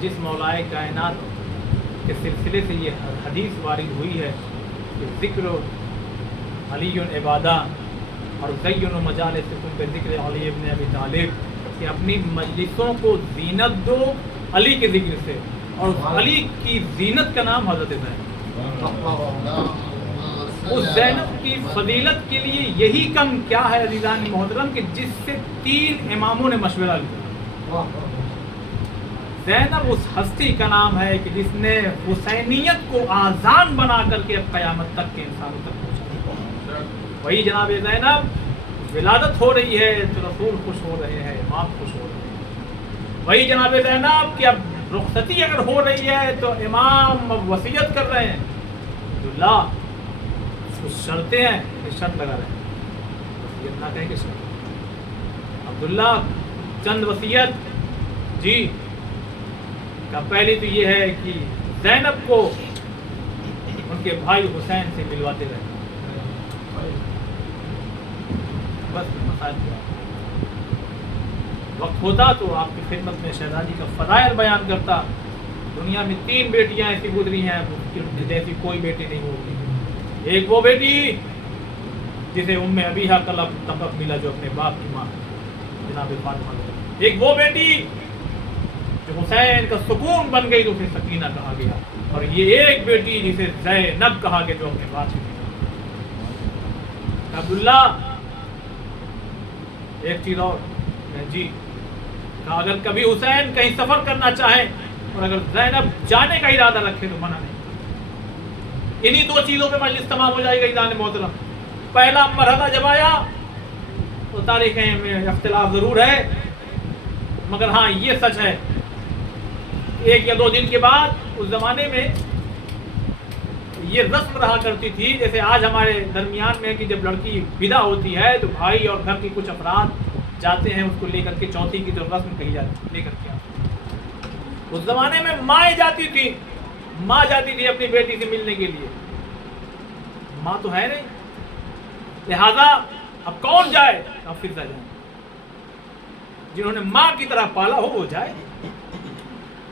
जिस मौलाए कायनात के सिलसिले से ये हदीस वारिद हुई है कि ज़िक्र अली इबादा और ज़य्यनु मजालिसकुम बिज़िक्र अली इब्न अबी तालिब, कि अपनी मजलिसों को ज़ीनत दो अली के ज़िक्र से, और अली की ज़ीनत का नाम हज़रत ज़ैनब। उस ज़ैनब की फजीलत के लिए यही कम क्या है अज़ीज़ान मोहतरम, कि जिससे 3 इमामों ने मशवरा लिया। ज़ैनब उस हस्ती का नाम है कि जिसने हुसैनियत को आज़ान बना करके अब क़यामत तक के इंसानों तक पहुँचा। वही जनाब ज़ैनब, विलादत हो रही है तो रसूल खुश हो रहे हैं, इमाम खुश हो रहे हैं। वही जनाब ज़ैनब कि अब रुखसती अगर हो रही है तो इमाम वसीयत कर रहे हैं, अब्दुल्ला कुछ शर्तें हैं, ये शर्त लगा रहे हैं, वसीयत ना कहेंगे शर्त। अब्दुल्ला चंद वसीयत जी का पहली तो ये है कि ज़ैनब को उनके भाई हुसैन से मिलवाते रहे। बस मसाइल वक्त होता तो आपकी खिदमत में शहजादी का फ़ज़ाइल बयान करता। दुनिया में 3 बेटियां ऐसी गुजरी हैं जैसी कोई बेटी नहीं होगी। एक वो बेटी जिसे उम्मे अबीहा का लक़ब मिला, जो अपने बाप की माँ जनाब फातिमा। एक वो बेटी जो हुसैन का सुकून बन गई तो उसे सकीना कहा गया, और ये एक बेटी जिसे ज़ैनब कहा गया जो अपने बाप की। अब्दुल्ला एक चीज़ और जी, अगर कभी हुसैन कहीं सफ़र करना चाहे और अगर ज़ैनब जाने का इरादा रखे तो मना नहीं। इन्हीं 2 चीज़ों पे मजलिस तमाम हो जाएगा इज़ान मोहतरम। पहला मरहला जब आया तो तारीखें में इख्तिलाफ ज़रूर है, मगर हाँ ये सच है 1 या 2 दिन के बाद उस ज़माने में ये रस्म रहा करती थी, जैसे आज हमारे दरमियान में कि जब लड़की विदा होती है तो भाई और घर के कुछ अफराद जाते हैं उसको लेकर के, चौथी की जो रस्म कही जाती लेकर के आते। उस ज़माने में माँ जाती थी अपनी बेटी से मिलने के लिए। माँ तो है नहीं, लिहाजा अब कौन जाए? अब फिज़ा जाए, जिन्होंने माँ की तरह पाला हो वो जाए।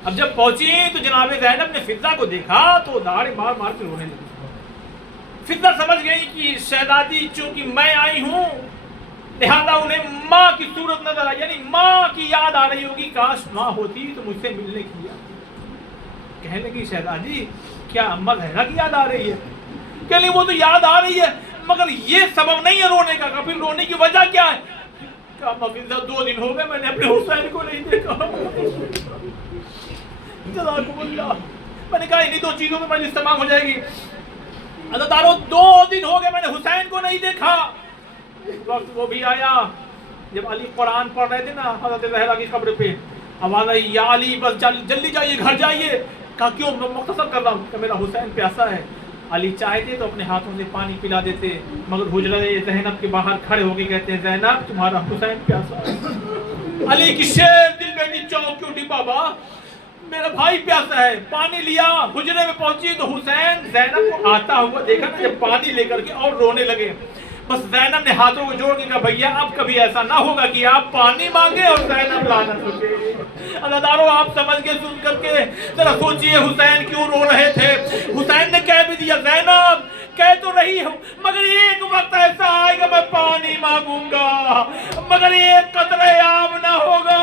अब जब पहुंची तो जनाब ज़ैनब ने फिज़ा को देखा तो दाढ़ी मार मार के रोने लगी। फिज़ा समझ गई कि शहजादी चूंकि मैं आई हूं लिहाजा उन्हें माँ की सूरत नजर आई, यानी माँ की याद आ रही होगी, काश माँ होती तो मुझसे मिलने की याद। कहने लगी शहजादी क्या अम्मा ज़हरा की याद आ रही है? कहने वो तो याद आ रही है मगर ये सबब नहीं है रोने का। फिर रोने की वजह क्या है? अम्मा फिज़ा 2 दिन हो गए मैंने अपने हुसैन को नहीं देखा। मैंने कहा इन्हीं 2 चीजों में मजलिस तमाम हो जाएगी। अज़ादारों 2 दिन हो गए मैंने हुसैन को नहीं देखा। वक्त वो भी आया जब अली कुरान पढ़ रहे थे ना हज़रत ज़हरा की कब्र पे, आवाज़ आई या अली बस जल्दी जाइए घर जाइए। कहा क्यों? मुख्तसर कर रहा हूँ कि मेरा हुसैन प्यासा है। अली चाहते तो अपने हाथों से पानी पिला देते, मगर हुजरा ज़ैनब के बाहर खड़े होके कहते हैं ज़ैनब तुम्हारा हुसैन प्यासा है। अली की शेर दिल बेटी चौंक के उठी, बाबा मेरा भाई प्यासा है। पानी लिया, हुजरे में पहुंची तो हुसैन ज़ैनब को आता हुआ देखा ना जब पानी लेकर के, और रोने लगे। बस ज़ैनब ने हाथों को जोड़ के कहा भैया अब कभी ऐसा ना होगा कि आप पानी मांगे और ज़ैनब ला ना सके। अज़ादारों आप समझ के सुन करके जरा सोचिए हुसैन क्यों रो रहे थे। हुसैन ने कह भी दिया ज़ैनब कह तो रही हूँ मगर एक वक्त ऐसा आएगा मैं पानी मांगूंगा मगर एक कतरे आब ना होगा।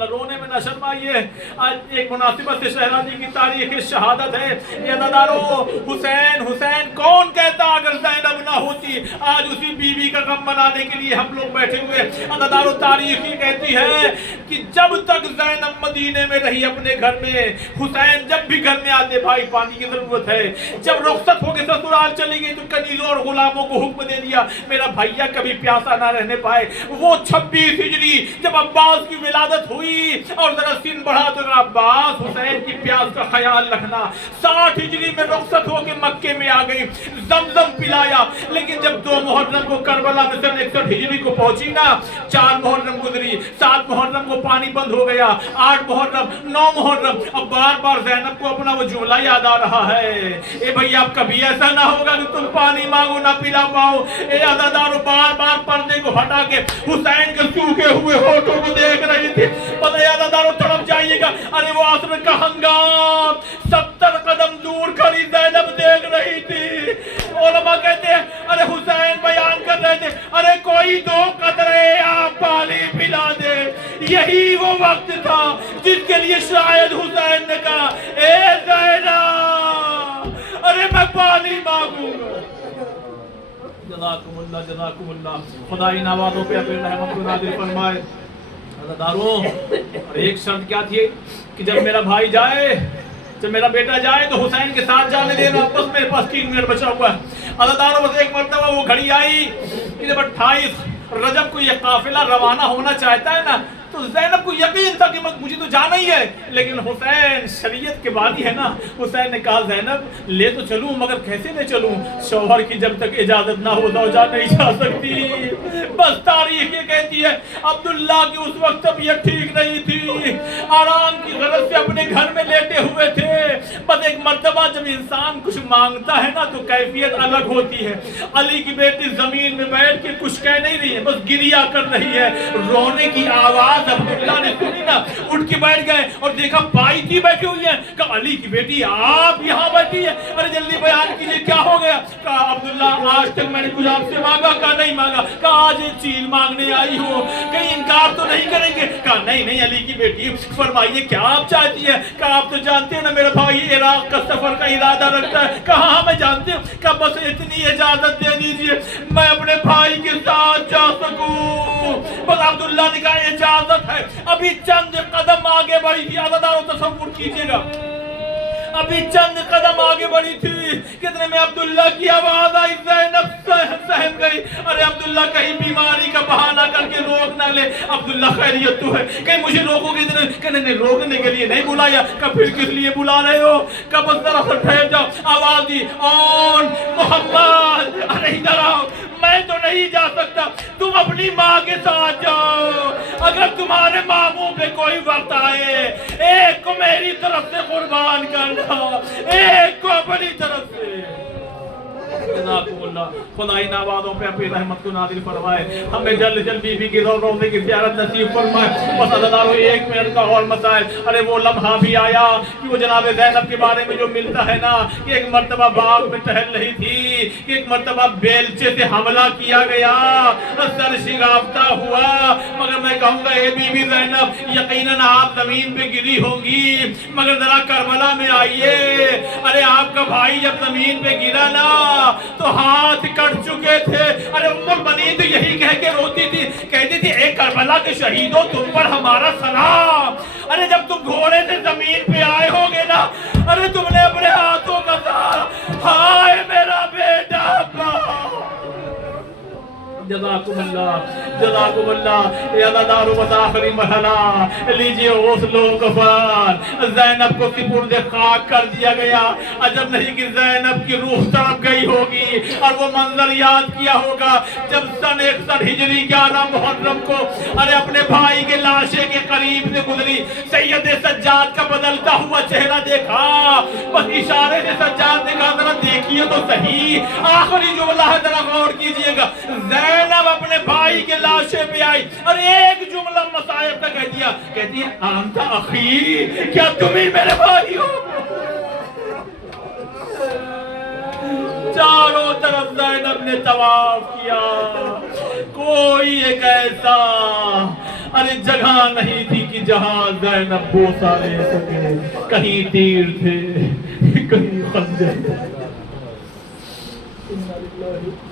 रोने में न शर्माइए, आज एक मुनासिबत से शहजादी की तारीख शहादत है। ये अज़ादारों हुसैन हुसैन कौन कहता अगर ज़ैनब ना होती। आज उसी बीवी का गम मनाने के लिए हम लोग बैठे हुए। अज़ादारों तारीख ये कहती है कि जब तक ज़ैनब मदीने में रही अपने घर में, हुसैन जब भी घर में आते भाई पानी की जरूरत है। जब रुखसत होकर ससुराल चली गई तो कनीज़ों और गुलामों को हुक्म दे दिया मेरा भैया कभी प्यासा ना रहने पाए। वो 26 हिजरी जब अब्बास की विलादत हुई और जरा सिन बढ़ा तो अब्बास हुसैन की प्यास का ख्याल रखना। 60 हिजरी में रुखसत होकर मक्के में आ गई, जमजम पिलाया। लेकिन जब 2 मुहर्रम को करबला में सन 61 हिजरी को पहुंची ना, 4 मुहर्रम गुजरी, 7 मुहर्रम को पानी बंद हो गया, 8 मुहर्रम, 9 मुहर्रम। अब बार बार ज़ैनब को अपना वो जुमला याद आ रहा है, ए भैया अब कभी ऐसा ना होगा कि तुम पानी मांगो ना पिला पाओ। ए अज़ादारों बार बार पर्दे को हटा के हुसैन के सूखे हुए होठों को देख रही थी। पता है अज़ादारों थोड़ा عصر کا ہنگام 70 قدم دور کھڑی زینب دیکھ رہی تھی. علماء کہتے ہیں ارے حسین بیان کر رہے تھے ارے کوئی 2 قطرے آپ پانی پلا دے. یہی وہ وقت تھا جس کے لیے شاید حسین نے کہا اے زینب ارے میں پانی مانگوں گا. جزاکم اللہ جزاکم اللہ. خدائی نوازوں پہ اپنے رحمت کو نازل فرمائے. اللہ داروں اور ایک شرط کیا تھی کہ جب میرا بھائی جائے جب میرا بیٹا جائے تو حسین کے ساتھ جانے دینا. بس میرے پاس 3 منٹ بچا ہوا ہے. اللہ تعالیٰ بس ایک مرتبہ وہ گھڑی آئی کہ جب 28 رجب کو یہ قافلہ روانہ ہونا چاہتا ہے نا تو زینب کو یقین تھا کہ مجھے تو جانا ہی ہے. لیکن حسین شریعت کے بانی ہے نا. حسین نے کہا زینب لے تو چلوں مگر کیسے لے چلوں؟ شوہر کی جب تک اجازت نہ ہو زوجہ نہیں جا سکتی. بس تاریخ یہ کہتی ہے عبداللہ کی اس وقت طبیعت ٹھیک نہیں تھی. آرام کی غرض سے اپنے گھر میں لیٹے ہوئے تھے. بس ایک مرتبہ جب انسان کچھ مانگتا ہے نا تو کیفیت الگ ہوتی ہے. علی کی بیٹی زمین میں بیٹھ کے کچھ کہہ نہیں رہی ہے بس گریا کر رہی ہے. رونے کی آواز عبداللہ نے سنی نا اٹھ کے بیٹھ گئے اور دیکھا بائی تھی بیٹھی ہوئی ہے. کہا علی کی بیٹی آپ یہاں بیٹھی ہے؟ ارے جلدی بیان کیجئے کیا ہو گیا؟ کہا عبداللہ آج تک میں نے کچھ آپ سے مانگا؟ کہا نہیں مانگا. کہا آج ایک چیز مانگنے آئی ہو کہیں انکار تو نہیں کریں گے؟ کہا نہیں نہیں علی کی بیٹی فرمائیے کیا آپ چاہتی ہے؟ کہا آپ تو جانتے ہیں نا میرا بھائی عراق کا سفر کا ارادہ رکھتا ہے. کہا ہاں میں جانتے ہوں. کہا بس اتنی اجازت دے دیجئے میں اپنے بھائی کے ساتھ جا سکوں. بس عبداللہ نے کہا اجازت ہے. ابھی چند قدم آگے بڑھی تھی. عددارو تصور کیجئے گا ابھی چند قدم آگے بڑھی تھی کتنے میں عبداللہ کی آواز آئی. زینب سہم گئی. ارے عبداللہ کہیں بیماری کا بہانہ کر کے روک نہ لے. عبداللہ خیریت تو ہے کہیں مجھے روکو گے کہ نہیں روکنے کے لیے نہیں بلایا. کہ پھر کس لیے بلا رہے ہو؟ کہ بس ذرا سا ٹھہر جاؤ. آواز دی اون محمد ارے ادھر آؤ. میں تو نہیں جا سکتا تم اپنی ماں کے ساتھ جاؤ. اگر تمہارے ماموں پہ کوئی وقت آئے ایک کو میری طرف سے قربان کرنا ایک کو اپنی طرف سے. جزاکم اللہ. خدائی نوازوں پہ اپنی رحمت کو نازل فرمائے. ہمیں جلد جلد بی بی کی روضے کی زیارت نصیب فرمائے. بس عزیزانو 1 منٹ کا اور مسائل. ارے وہ لمحہ بھی آیا کہ وہ جناب زینب کے بارے میں جو ملتا ہے نا کہ ایک مرتبہ باغ میں ٹہل رہی تھی کہ ایک مرتبہ بیلچے سے حملہ کیا گیا سر شگافتہ ہوا. مگر میں کہوں گا اے بی بی زینب یقیناً آپ زمین پہ گری ہوں گی مگر ذرا کربلا میں آئیے. ارے آپ کا بھائی جب زمین پہ گرا نا تو ہاتھ کٹ چکے تھے. ارے ام المؤمنین تو یہی کہہ کے روتی تھی کہتی تھی اے کربلا کے شہیدوں تم پر ہمارا سلام. ارے جب تم گھوڑے سے زمین پہ آئے ہوگے نا ارے تم نے اپنے ہاتھوں کا سہارا ہائے میرا بیٹا. جزاکم اللہ. اے عزادارو بس آخری مرحلہ لیجئے غسل و کفن. زینب کو سپرد خاک کر دیا گیا. عجب نہیں کہ زینب کی روح تڑپ گئی ہوگی اور وہ منظر یاد کیا ہوگا جب سن 61 ہجری 11 محرم کو ارے اپنے بھائی کے لاشے کے قریب سے گزری. سید سجاد کا بدلتا ہوا چہرہ دیکھا. بس اشارے سے سجاد نے کہا ذرا دیکھیے تو صحیح. آخری جملہ ہے ذرا غور کیجئے گا. زینب اپنے بھائی کے لاشے پہ آئی اور ایک جملہ مصائب کا کہہ دیا. کہتی ہے انت اخی کیا تم ہی میرے بھائی ہو؟ چاروں طرف زینب نے طواف کیا. کوئی ایک ایسا ارے جگہ نہیں تھی کہ جہاں زینب بوسہ لے سکے. کہیں تیر تھے کہیں خنجر تھے. اللہ